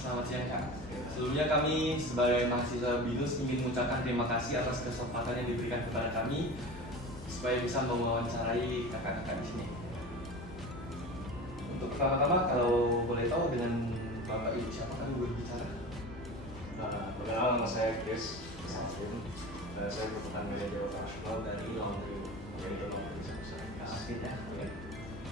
Selamat siang Kak. Sebelumnya kami sebagai mahasiswa BINUS ingin mengucapkan terima kasih atas kesempatan yang diberikan kepada kami supaya bisa mewawancarai kakak-kakak di sini. Untuk pertama-tama kalau boleh tahu dengan Bapak Ibu siapa kami berbicara? Perkenalkan, nama saya Chris Salvin. Saya merupakan manajer operasional dari laundry, yaitu laundry Salvin ya.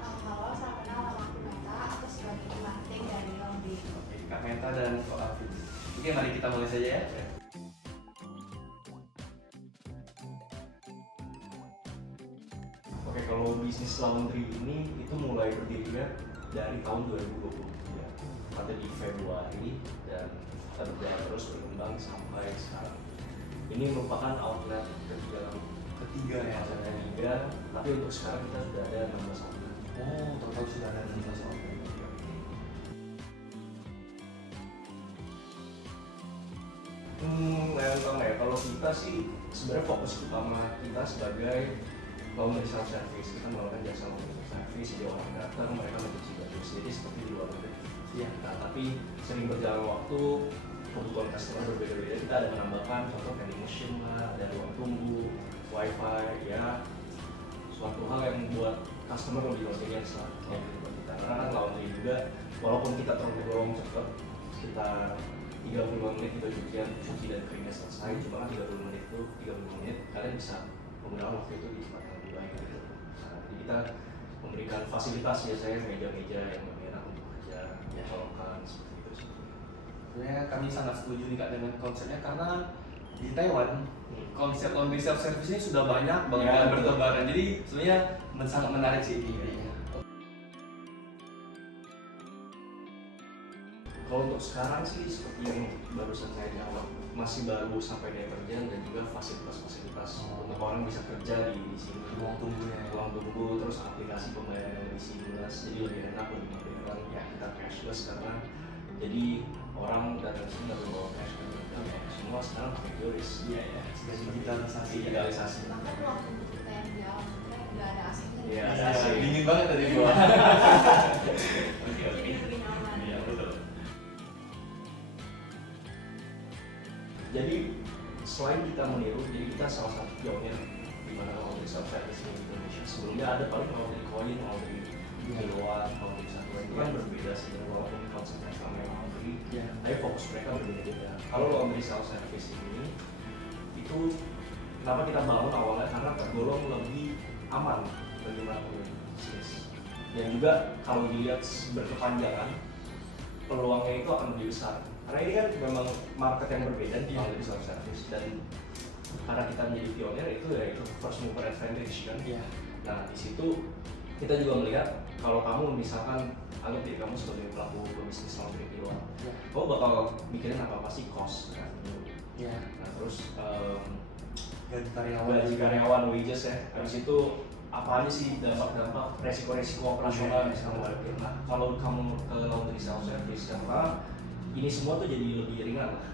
Halo, saya kenal nama aku Meta. Aku sebagai marketing dari laundry. Oke, Kak Meta dan Kak Alvin. Oke, mari kita mulai saja ya. Oke, kalau bisnis laundry ini itu mulai berdirinya dari tahun 2020 ya. Pada di Februari dan kita berjalan terus berkembang sampai sekarang. Ini merupakan outlet Ketiga ya. ketiga, tapi untuk sekarang kita sudah ada 16 outlet. Oh, total sudah ada 16 orang. Yang utama ya, kalau kita sih sebenarnya fokus utama kita sebagai laundry self service, kita melakukan jasa laundry self service. Jadi orang datang mereka mencuci baju sendiri seperti di luar negeri. Iya. Nah, tapi sering berjalan waktu, kebutuhan customer berbeda-beda. Kita ada menambahkan contoh vending machine lah, ada ruang tunggu, wifi, ya suatu hal yang membuat customer lebih convenience lah buat kita. Karena kan laundry juga, walaupun kita tergolong cepat, sekitar 35 menit kita cuci dan keringnya selesai, cuma kan 30 menit kalian bisa menggunakan waktu itu di tempat yang lebih baik gitu. Nah, jadi kita memberikan fasilitas ya, saya meja-meja yang lebih enak untuk kerja, ya colokan seperti itu sih. Sebenarnya kami sangat setuju nih Kak dengan konsepnya karena di Taiwan konsep laundry self service ini sudah banyak banget Ya, yang bertebaran. Jadi sebenarnya sangat menarik sih ini. Kalau untuk sekarang sih seperti yang barusan saya jawab, masih baru sampai deterjen dan juga fasilitas-fasilitas untuk orang bisa kerja di sini. Ruang tunggunya. Ruang tunggu, terus aplikasi pembayaran yang lebih seamless, jadi lebih enak, lebih modern. Ya kita cashless karena jadi orang datang ke sini nggak perlu bawa cash kan. Semua sekarang pakai QRIS. Iya ya, sudah digitalisasi. Digitalisasi. Bahkan waktu kita yang di dalam, sebenarnya nggak ada AC-nya. Iya, Jadi ada AC. Dingin banget tadi gua. Oke oke. lebih nyaman. Iya betul. Jadi selain kita meniru, jadi kita salah satu pionir di mana laundry self service di Indonesia. Sebelumnya ada paling laundry koin, laundry kiloan, laundry satuan, itu kan berbeda sih walaupun konsepnya sama laundry. Iya. Tapi fokus mereka berbeda-beda. Kalau laundry self service ini itu kenapa kita bangun awalnya karena tergolong lebih aman bagi melakukan bisnis. Dan juga kalau dilihat berkepanjangan peluangnya itu akan lebih besar. Karena ini kan memang market yang berbeda di laundry self service dan karena kita menjadi pionir itu ya itu first mover advantage kan. Iya. Nah di situ kita juga melihat kalau kamu misalkan anggap diri kamu sebagai pelaku bisnis laundry di luar, Iya. kamu bakal mikirin apa sih cost kan? Iya. Nah terus Gaji karyawan. gaji karyawan, wages ya. Habis itu apa aja sih dampak-dampak resiko-resiko operasional yang bisa kamu hadapin. Nah kalau kamu ke laundry self service yang pertama ini semua tuh jadi lebih ringan lah.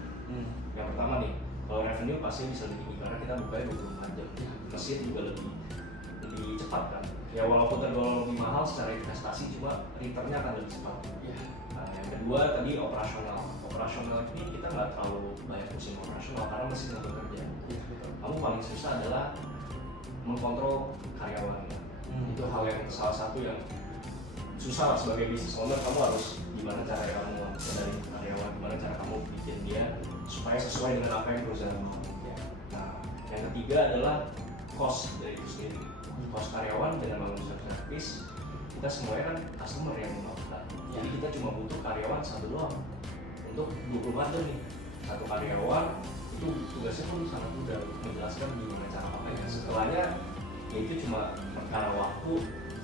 Yang pertama nih, kalau revenue pasti bisa lebih tinggi karena kita bukanya 24 jam. Mesin juga lebih cepat kan. Ya walaupun tergolong lebih mahal secara investasi, cuma returnnya akan lebih cepat. Iya. Nah, yang kedua tadi operasional. Operasional ini kita nggak terlalu banyak pusing operasional karena mesin yang bekerja. Iya betul. Kamu paling susah adalah mengkontrol karyawan. Itu hal yang salah satu yang susah lah sebagai business owner. Kamu harus gimana cara kamu dari karyawan, gimana cara kamu bikin dia supaya sesuai dengan apa yang perusahaan mau. Nah, yang ketiga adalah cost dari itu sendiri. Cost karyawan dengan bangun service, kita semuanya kan customer yang melakukan. Jadi kita cuma butuh karyawan satu doang untuk 24 jam nih. Satu karyawan itu tugasnya pun sangat mudah untuk menjelaskan gimana cara pakainya. Setelahnya ya itu cuma perkara waktu,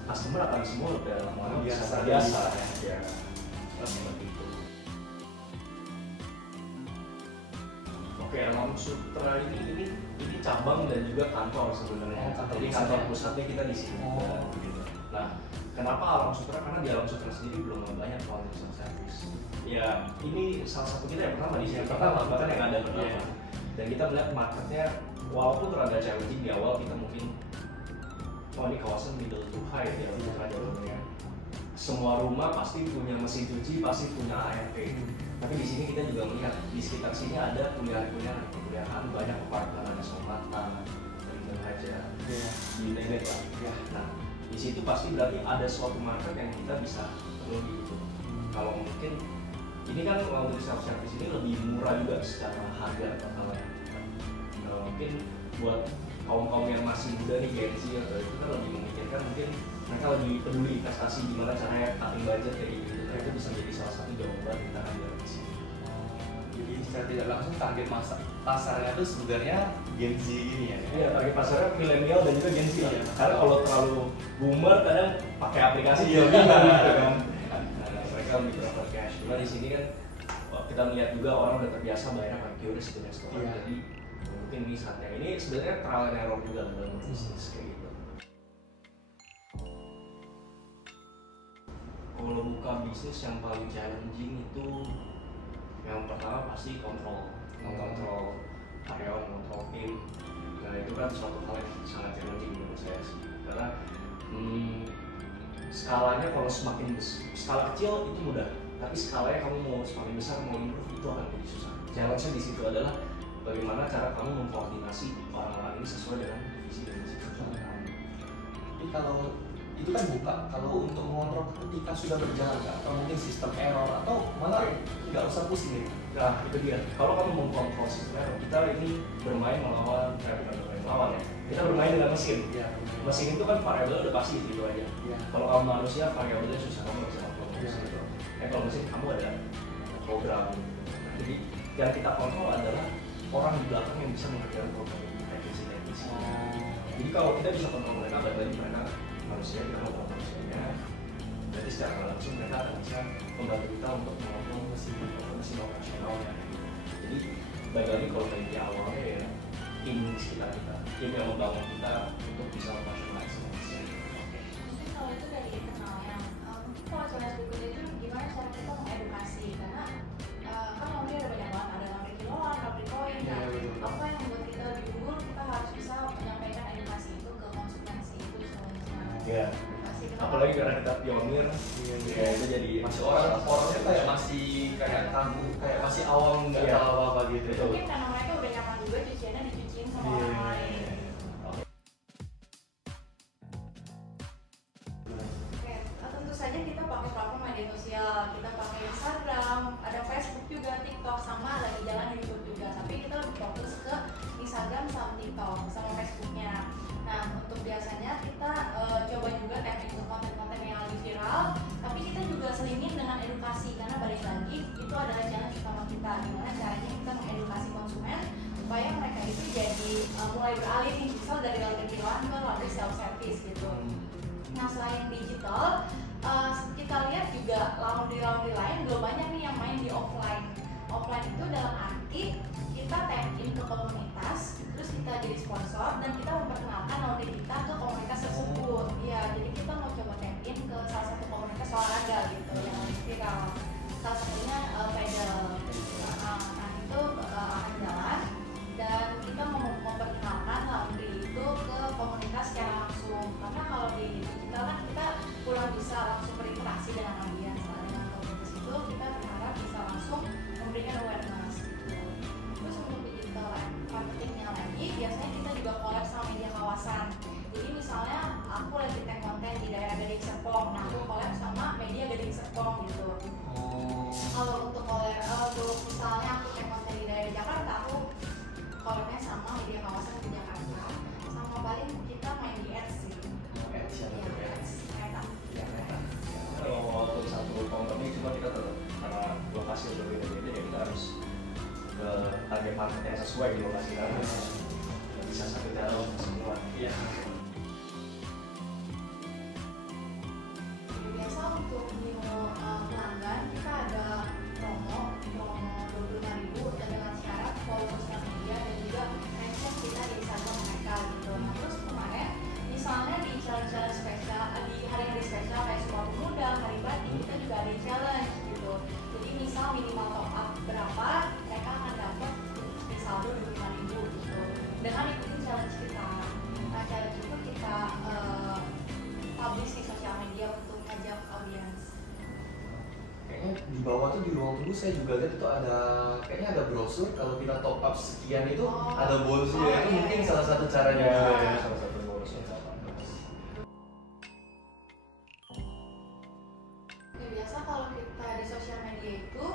customer akan semua udah lama Biasa. biasa ya seperti itu. Oke, Alam Sutra ini cabang dan juga kantor sebenarnya. Oh, kantor Jadi pusatnya. kantor pusatnya kita di sini. Oh. Gitu. Nah, kenapa Alam Sutra? Karena di Alam Sutra sendiri belum banyak quality service. Ya, ini salah satu kita yang pertama di sini. Pertama, bahkan yang ada pertama. Iya. Dan kita melihat marketnya, walaupun terada challenging di awal, kita mungkin ini kawasan middle to high ya, jalurnya. Semua rumah pasti punya mesin cuci, pasti punya ART. Tapi di sini kita juga melihat di sekitar sini ada kuliahan banyak apartemen, ada Somata, dan aja di Nenek lah. Ya. Nah, di situ pasti berarti ada suatu market yang kita bisa penuhi gitu. Kalau mungkin ini kan laundry self service ini lebih murah juga secara harga totalnya. Mungkin buat kaum yang masih muda nih Gen Z atau itu kan lebih memikirkan mungkin mereka lebih peduli investasi gimana caranya cutting budget kayak gitu. Nah, itu bisa jadi salah satu jawaban kita ambil di sini. Jadi secara tidak langsung target pasarnya itu sebenarnya Gen Z gini ya. Iya, target pasarnya milenial dan juga Gen Z. Iya. Karena kalau terlalu boomer kadang pakai aplikasi Iya, juga bingung benar. gitu kan. Nah, mereka lebih prefer cash. Cuma di sini kan kita melihat juga orang udah terbiasa bayar pakai QRIS di restoran. Iya. Jadi mungkin ini saatnya. Ini sebenarnya trial and error juga dalam bisnis kayak gitu. Kalau buka bisnis yang paling challenging itu yang pertama pasti kontrol karyawan, kontrol tim. Nah itu kan suatu hal yang sangat challenging menurut saya sih, karena skalanya kalau semakin skala kecil itu mudah, tapi skalanya kamu mau semakin besar mau improve itu akan lebih susah. Challenge-nya di situ adalah bagaimana cara kamu mengkoordinasi orang-orang ini sesuai dengan visi dan misi perusahaan kamu. Tapi kalau itu kan buka, kalau untuk mengontrol ketika sudah berjalan nggak? Atau mungkin sistem error atau malah nggak usah pusing ya? Nah itu dia, kalau kamu mengkontrol sistem error, kita ini bermain melawan, kita bermain dengan mesin. Iya. Mesin itu kan variabel udah pasti itu aja. Iya. Kalau kamu manusia variabelnya susah, kamu nggak bisa kontrol Iya. mesin itu. Kalau mesin kamu ada program. Nah, jadi yang kita kontrol adalah orang di belakang yang bisa mengerjakan program ini, teknisi. Jadi kalau kita bisa kontrol mereka, berarti mereka manusia, kita kontrol manusianya. Berarti secara nggak langsung mereka akan bisa membantu kita untuk mengontrol mesin operasionalnya. Jadi baik lagi kalau dari awalnya ya tim di sekitar kita, tim yang membangun kita untuk bisa operasionalisasi mesin. Mungkin kalau itu dari internalnya, mungkin kalau cara berikutnya itu gimana cara kita mengedukasi, karena kan laundry ada banyak banget, ada laundry kiloan, laundry koin, Iya, nah betul. apa yang membuat kita lebih unggul, kita harus bisa menyampaikan edukasi itu ke konsumen sih, itu sebenarnya Ya, edukasi. apalagi karena kita pionir, ya itu jadi Masih orangnya kayak masih kayak tangguh, kayak masih awam nggak Iya. tahu apa-apa gitu. Betul. mungkin karena mereka udah nyaman juga cuciannya dicuciin sama orang lain. Oke, tentu saja kita pakai platform media sosial, kita pakai Instagram, ada Facebook juga, TikTok, sama lagi jalan YouTube juga. Tapi kita lebih fokus ke Instagram sama TikTok, sama Facebooknya. Nah, untuk biasanya kita coba juga tapping ke konten-konten yang lagi viral, tapi kita juga selingin dengan edukasi, karena balik lagi itu adalah challenge utama kita, gimana caranya kita mengedukasi konsumen supaya mereka itu jadi mulai beralih nih, misal dari laundry kiloan ke laundry self service gitu. Nah, selain digital, kita lihat juga laundry lain belum banyak nih yang main di offline. Offline itu dalam arti kita tap in ke komunitas, terus kita jadi sponsor dan kita memperkenalkan laundry kita ke komunitas tersebut. Iya, jadi kita mau coba tap in ke salah satu komunitas olahraga gitu yang lagi viral. Salah satunya pedal. Nah, itu akan jalan dan kita mau memperkenalkan laundry itu ke komunitas secara langsung, karena kalau di digital kan kita kurang bisa langsung berinteraksi dengan audiens. Dengan komunitas itu kita berharap bisa langsung memberikan awareness gitu. Terus untuk digital marketingnya lagi, biasanya kita juga collab sama media kawasan. Jadi misalnya aku lagi tag konten di daerah Gading Serpong, nah aku collab sama media Gading Serpong gitu. Kalau untuk misalnya aku tag konten di daerah Jakarta, aku collabnya sama media kawasan di Jakarta. Sama paling kita main di ads sih. Iya, ads, Meta. Kalau untuk satu company cuma kita tetap karena lokasi yang berbeda-beda ya kita harus ke target market yang sesuai di lokasi kita. Nggak bisa satu cara untuk semua. Iya. di bawah tuh di ruang tunggu saya juga lihat itu ada kayaknya ada brosur kalau kita top up sekian itu Oh. ada bonusnya Oh, itu iya, mungkin iya. salah satu caranya Ya, juga ya, ya. salah satu bonusnya apa? Oke, biasa kalau kita di sosial media itu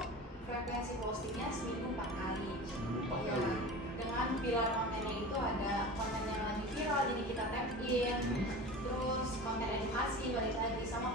frekuensi postingnya seminggu 4 kali. Seminggu 4 Iya. kali. Dengan pilar kontennya itu ada konten yang lagi viral jadi kita tag in, Hmm. terus konten edukasi balik lagi sama